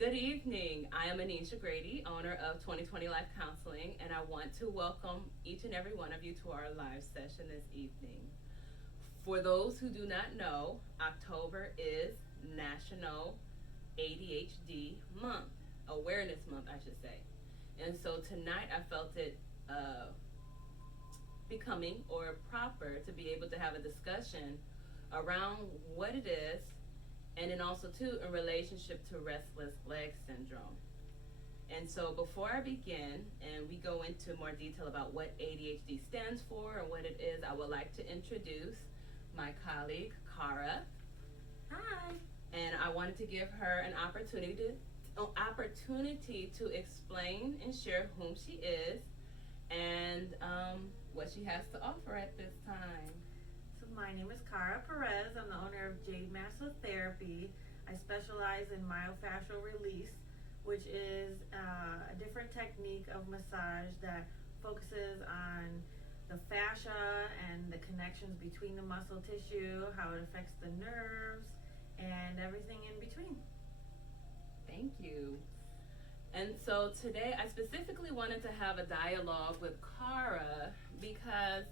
Good evening. I am Anisha Grady, owner of 2020 Life Counseling, and I want to welcome each and every one of you to our live session this evening. For those who do not know, October is National ADHD Month, Awareness Month, I should say. And so tonight I felt it becoming or proper to be able to have a discussion around what it is, and then also too in relationship to restless leg syndrome. And so before I begin and we go into more detail about what ADHD stands for and what it is, I would like to introduce my colleague Cara. Hi. And I wanted to give her an opportunity to explain and share whom she is and what she has to offer at this time. So my name is Cara Perez. I'm the owner of Jade Massage Therapy. I specialize in myofascial release, which is a different technique of massage that focuses on the fascia and the connections between the muscle tissue, how it affects the nerves, and everything in between. Thank you. And so today I specifically wanted to have a dialogue with Cara because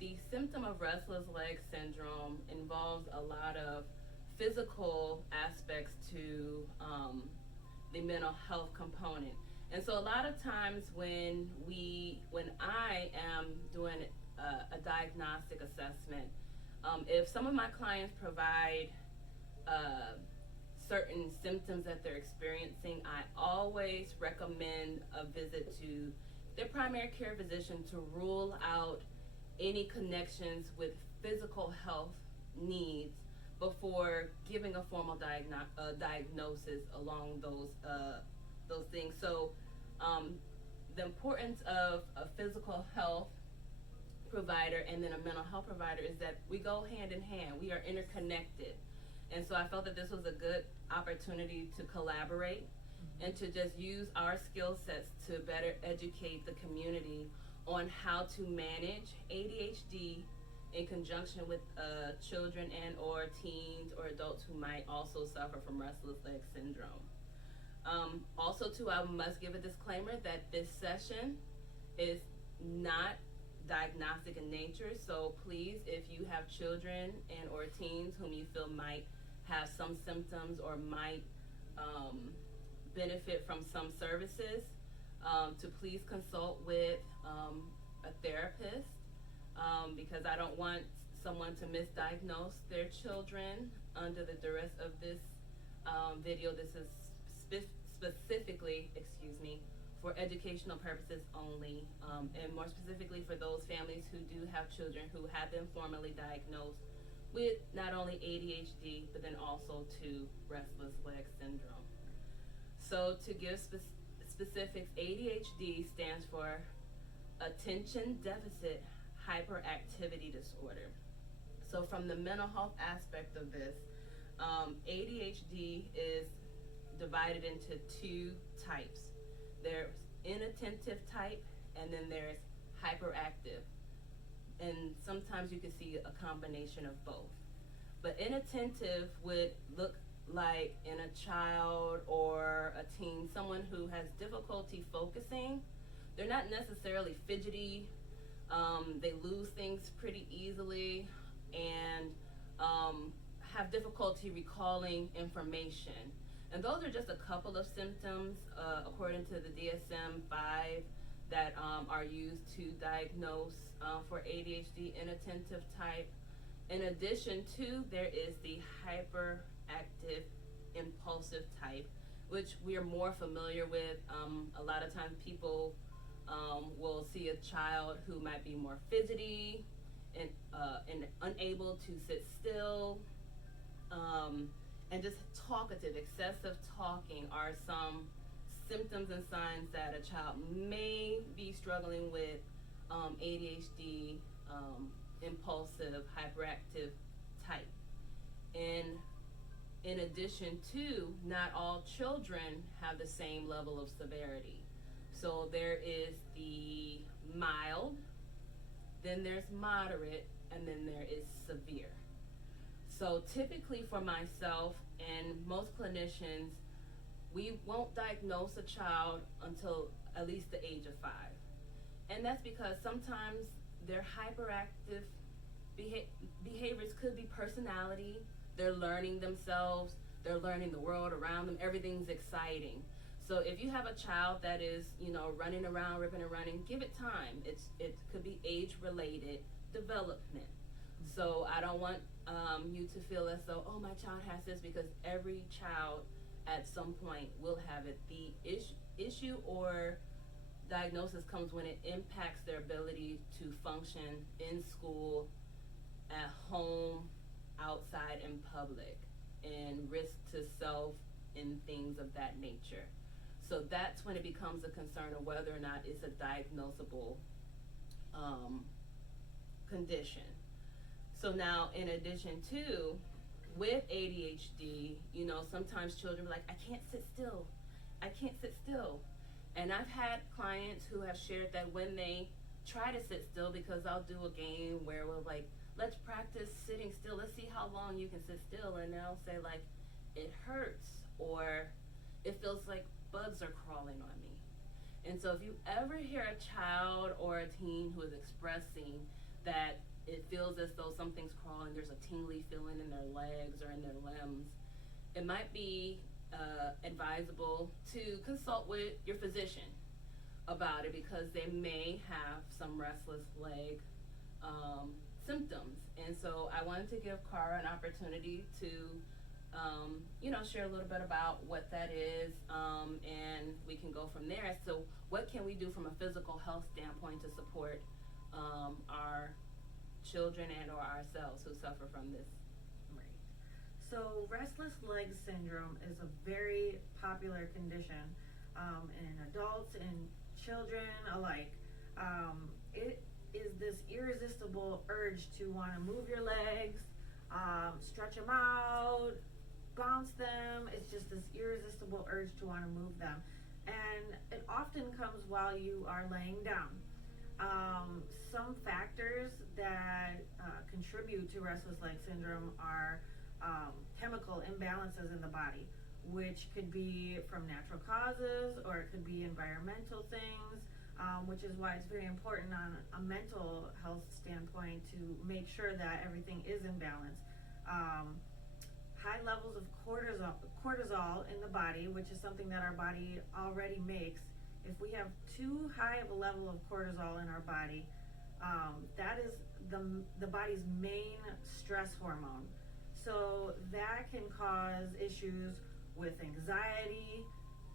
the symptom of restless leg syndrome involves a lot of physical aspects to the mental health component. And so a lot of times when I am doing a diagnostic assessment, if some of my clients provide certain symptoms that they're experiencing, I always recommend a visit to their primary care physician to rule out any connections with physical health needs before giving a formal diagnosis along those things. So the importance of a physical health provider and then a mental health provider is that we go hand in hand. We are interconnected. And so I felt that this was a good opportunity to collaborate and to just use our skill sets to better educate the community on how to manage ADHD in conjunction with children and or teens or adults who might also suffer from restless leg syndrome. Also too, I must give a disclaimer that this session is not diagnostic in nature, so please, if you have children and or teens whom you feel might have some symptoms or might benefit from some services, to please consult with a therapist, because I don't want someone to misdiagnose their children under the duress of this video. This is specifically, for educational purposes only, and more specifically for those families who do have children who have been formally diagnosed with not only ADHD, but then also to restless leg syndrome. So to give specifics, ADHD stands for Attention Deficit Hyperactivity Disorder. So from the mental health aspect of this, ADHD is divided into two types. There's inattentive type, and then there's hyperactive. And sometimes you can see a combination of both. But inattentive would look like in a child or a teen, someone who has difficulty focusing. They're not necessarily fidgety. They lose things pretty easily and have difficulty recalling information. And those are just a couple of symptoms, according to the DSM-5, that are used to diagnose for ADHD inattentive type. In addition to, there is the hyperactive impulsive type, which we are more familiar with. A lot of times people will see a child who might be more fidgety and unable to sit still, and just talkative. Excessive talking are some symptoms and signs that a child may be struggling with ADHD, impulsive, hyperactive type. And in addition to, not all children have the same level of severity. So there is the mild, then there's moderate, and then there is severe. So typically for myself and most clinicians, we won't diagnose a child until at least the age of 5. And that's because sometimes their hyperactive behaviors could be personality. They're learning themselves, they're learning the world around them, everything's exciting. So if you have a child that is, running around, ripping and running, give it time. It could be age related development. So I don't want you to feel as though, oh, my child has this, because every child at some point will have it. The issue or diagnosis comes when it impacts their ability to function in school, at home, outside, in public, and risk to self and things of that nature. So that's when it becomes a concern of whether or not it's a diagnosable condition. So now, in addition to, with ADHD, sometimes children are like, I can't sit still. I can't sit still. And I've had clients who have shared that when they try to sit still, because I'll do a game where we're like, let's practice sitting still. Let's see how long you can sit still. And they'll say, like, it hurts, or it feels like bugs are crawling on me. And so if you ever hear a child or a teen who is expressing that it feels as though something's crawling, there's a tingly feeling in their legs or in their limbs, it might be advisable to consult with your physician about it, because they may have some restless leg symptoms. And so I wanted to give Cara an opportunity to share a little bit about what that is, and we can go from there. So what can we do from a physical health standpoint to support our children and or ourselves who suffer from this? Right. So restless leg syndrome is a very popular condition in adults and children alike. It is this irresistible urge to want to move your legs, stretch them out, bounce them. It's just this irresistible urge to want to move them. And it often comes while you are laying down. Some factors that contribute to restless leg syndrome are chemical imbalances in the body, which could be from natural causes, or it could be environmental things, which is why it's very important on a mental health standpoint to make sure that everything is in balance. High levels of cortisol in the body, which is something that our body already makes. If we have too high of a level of cortisol in our body, that is the body's main stress hormone. So that can cause issues with anxiety,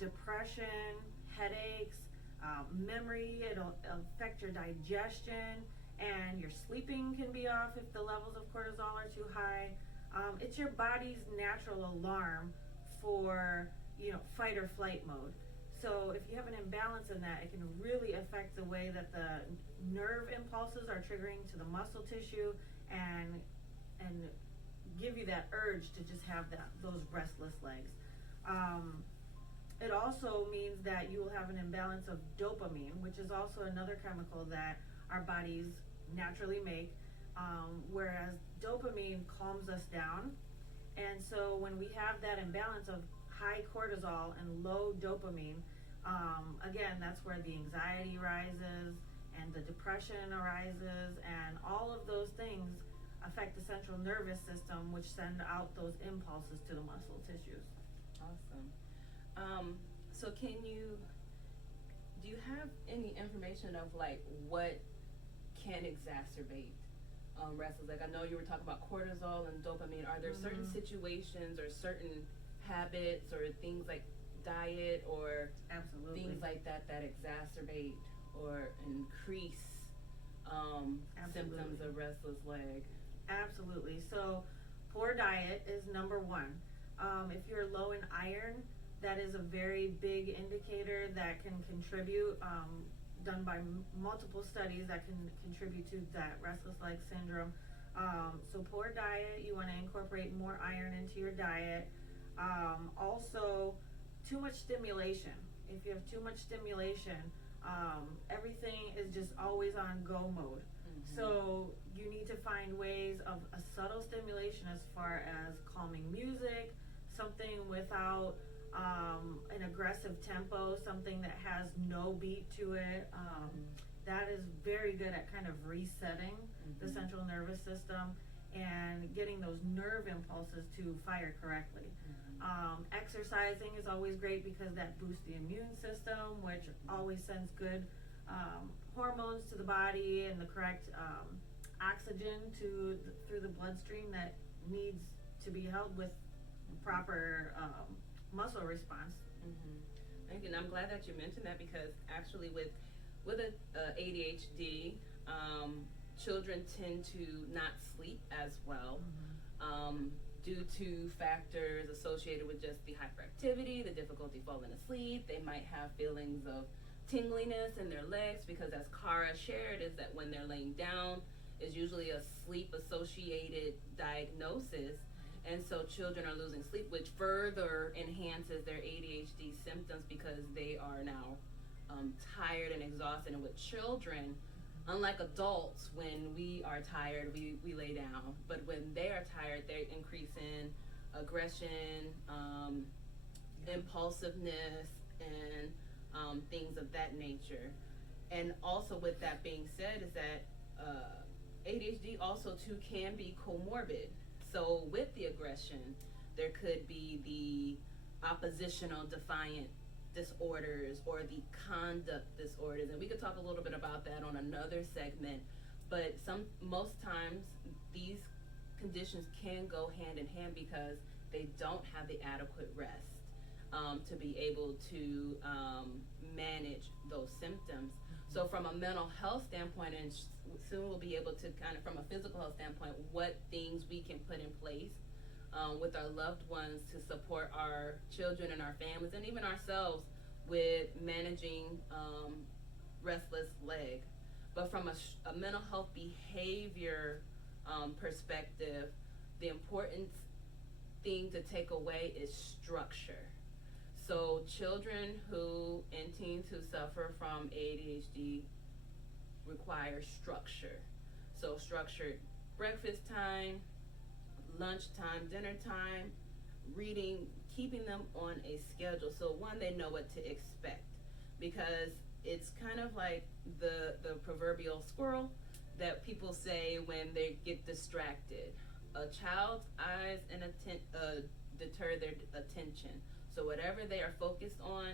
depression, headaches, memory. It'll affect your digestion, and your sleeping can be off if the levels of cortisol are too high. It's your body's natural alarm for, fight or flight mode. So if you have an imbalance in that, it can really affect the way that the nerve impulses are triggering to the muscle tissue, and give you that urge to just have those restless legs. It also means that you will have an imbalance of dopamine, which is also another chemical that our bodies naturally make, whereas dopamine calms us down. And so when we have that imbalance of high cortisol and low dopamine, again, that's where the anxiety rises and the depression arises, and all of those things affect the central nervous system, which send out those impulses to the muscle tissues. Awesome. So do you have any information of like what can exacerbate restless leg? I know you were talking about cortisol and dopamine. Are there certain situations or certain habits or things like diet or Absolutely. things like that exacerbate or increase symptoms of restless leg? Absolutely. So poor diet is number one. If you're low in iron, that is a very big indicator that can contribute, done by multiple studies, that can contribute to that restless leg syndrome. So poor diet, you want to incorporate more iron into your diet. Also, too much stimulation. If you have too much stimulation, everything is just always on go mode. So you need to find ways of a subtle stimulation, as far as calming music, something without an aggressive tempo, something that has no beat to it. That is very good at kind of resetting the central nervous system and getting those nerve impulses to fire correctly. Exercising is always great because that boosts the immune system, which always sends good hormones to the body and the correct oxygen through the bloodstream that needs to be held with proper muscle response. And I'm glad that you mentioned that, because actually with ADHD, children tend to not sleep as well, due to factors associated with just the hyperactivity, the difficulty falling asleep. They might have feelings of tingliness in their legs, because as Cara shared, is that when they're laying down is usually a sleep associated diagnosis. And so children are losing sleep, which further enhances their ADHD symptoms, because they are now tired and exhausted. And with children, unlike adults, when we are tired, we lay down. But when they are tired, they increase in aggression, impulsiveness, and things of that nature. And also, with that being said, is that ADHD also too can be comorbid. So with the aggression, there could be the oppositional defiant disorders or the conduct disorders, and we could talk a little bit about that on another segment. But most times these conditions can go hand in hand, because they don't have the adequate rest to be able to manage those symptoms. So from a mental health standpoint, and soon we'll be able to kind of, from a physical health standpoint, what things we can put in place with our loved ones to support our children and our families, and even ourselves, with managing restless leg. But from a mental health behavior perspective, the important thing to take away is structure. So children and teens who suffer from ADHD require structure. So structured breakfast time, lunchtime, dinner time, reading, keeping them on a schedule. So one, they know what to expect, because it's kind of like the proverbial squirrel that people say when they get distracted. A child's eyes and deter their attention. So whatever they are focused on,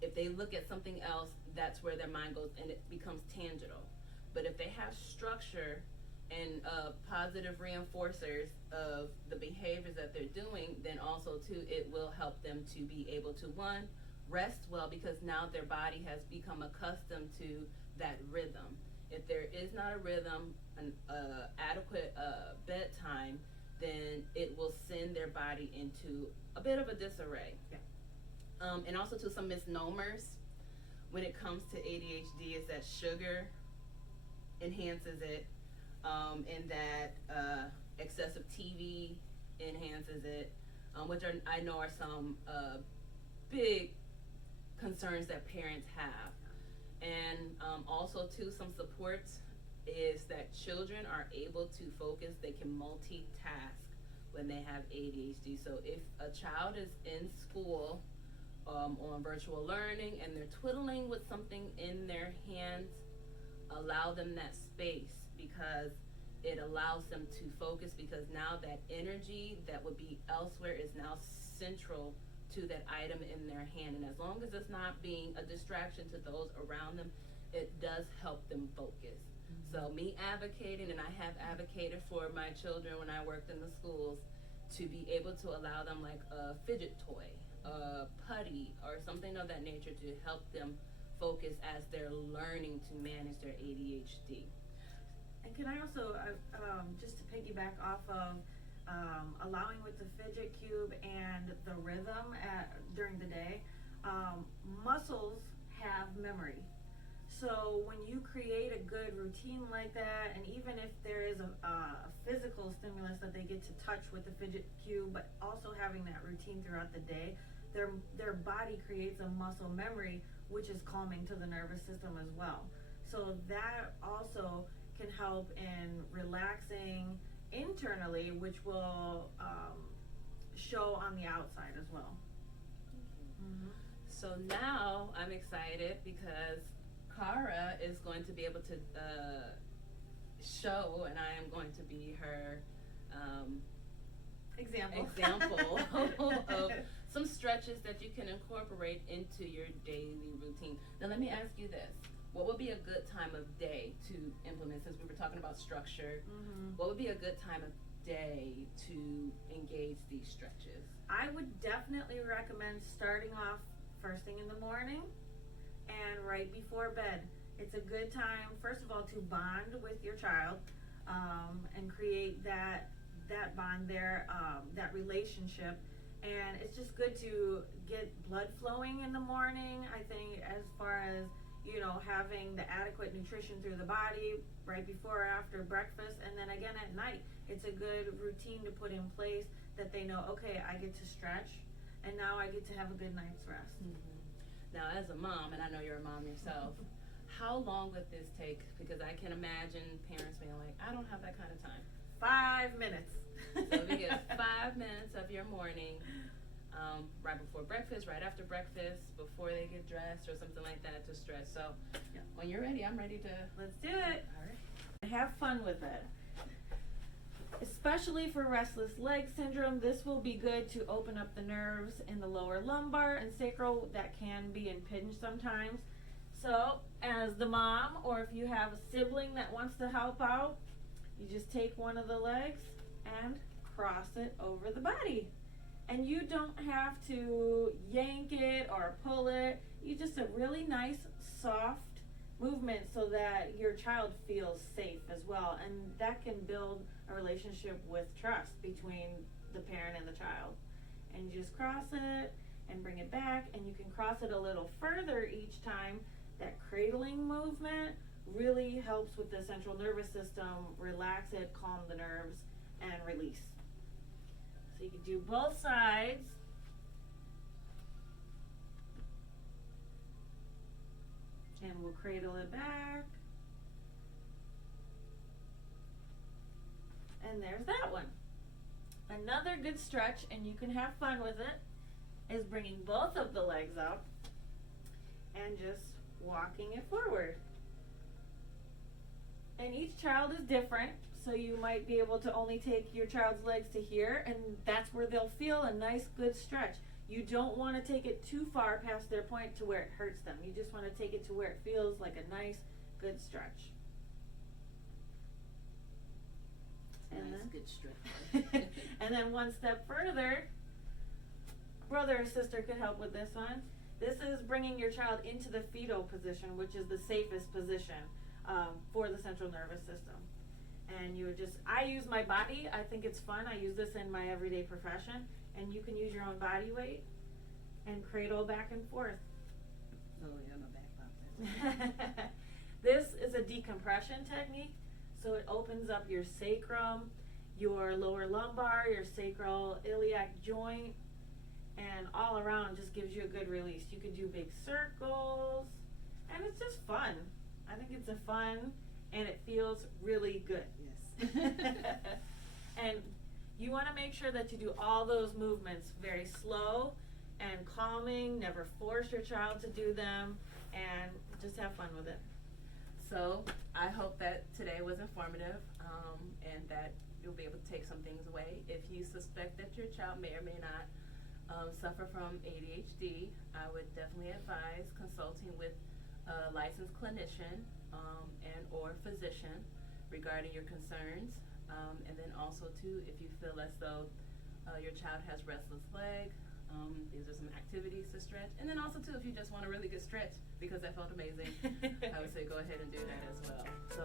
if they look at something else, that's where their mind goes, and it becomes tangible. But if they have structure and positive reinforcers of the behaviors that they're doing, then also too, it will help them to be able to, one, rest well, because now their body has become accustomed to that rhythm. If there is not a rhythm, an adequate bedtime, then it will send their body into a bit of a disarray. And also to some misnomers when it comes to ADHD is that sugar enhances it, and that excessive TV enhances it, which I know are some big concerns that parents have. And also too, some supports is that children are able to focus, they can multitask when they have ADHD. So if a child is in school on virtual learning and they're twiddling with something in their hands, allow them that space, because it allows them to focus, because now that energy that would be elsewhere is now central to that item in their hand. And as long as it's not being a distraction to those around them, it does help them focus. So me advocating, and I have advocated for my children when I worked in the schools, to be able to allow them like a fidget toy, a putty, or something of that nature to help them focus as they're learning to manage their ADHD. And can I also, just to piggyback off of allowing with the fidget cube and the rhythm during the day, muscles have memory. So when you create a good routine like that, and even if there is a physical stimulus that they get to touch with the fidget cube, but also having that routine throughout the day, their body creates a muscle memory, which is calming to the nervous system as well. So that also can help in relaxing internally, which will show on the outside as well. Mm-hmm. So now I'm excited because Cara is going to be able to show, and I am going to be her example of some stretches that you can incorporate into your daily routine. Now let me ask you this. What would be a good time of day to implement, since we were talking about structure? Mm-hmm. What would be a good time of day to engage these stretches? I would definitely recommend starting off first thing in the morning and right before bed. It's a good time, first of all, to bond with your child and create that bond there, that relationship. And it's just good to get blood flowing in the morning. I think as far as, you know, having the adequate nutrition through the body right before or after breakfast, and then again at night. It's a good routine to put in place that they know, okay, I get to stretch, and now I get to have a good night's rest. Mm-hmm. Now, as a mom, and I know you're a mom yourself, how long would this take? Because I can imagine parents being like, I don't have that kind of time. 5 minutes. So if you get 5 minutes of your morning, right before breakfast, right after breakfast, before they get dressed or something like that, to stretch. So Yeah. when you're ready, I'm ready to. Let's do it. All right. Have fun with it. Especially for restless leg syndrome, this will be good to open up the nerves in the lower lumbar and sacral that can be impinged sometimes. So, as the mom, or if you have a sibling that wants to help out, you just take one of the legs and cross it over the body. And you don't have to yank it or pull it. You just a really nice, soft movement so that your child feels safe as well. And that can build a relationship with trust between the parent and the child. And you just cross it and bring it back, and you can cross it a little further each time. That cradling movement really helps with the central nervous system, relax it, calm the nerves, and release. So you can do both sides. And we'll cradle it back. And there's that one. Another good stretch, and you can have fun with it, is bringing both of the legs up and just walking it forward. And each child is different, so you might be able to only take your child's legs to here, and that's where they'll feel a nice, good stretch. You don't want to take it too far past their point to where it hurts them. You just want to take it to where it feels like a nice, good stretch. And Nice, then, good stretch. and then one step further, brother or sister could help with this one. This is bringing your child into the fetal position, which is the safest position for the central nervous system. And you would just, I use my body. I think it's fun. I use this in my everyday profession. And you can use your own body weight and cradle back and forth. Oh, yeah, my back popped. This is a decompression technique. So it opens up your sacrum, your lower lumbar, your sacral iliac joint, and all around just gives you a good release. You can do big circles, and it's just fun. I think it's a fun, and it feels really good. Yes. And you want to make sure that you do all those movements very slow and calming. Never force your child to do them, and just have fun with it. So I hope that today was informative, and that you'll be able to take some things away. If you suspect that your child may or may not suffer from ADHD, I would definitely advise consulting with a licensed clinician and or physician regarding your concerns. And then also too, if you feel as though your child has restless leg, these are some activities to stretch. And then also too, if you just want a really good stretch because that felt amazing, I would say go ahead and do that as well. So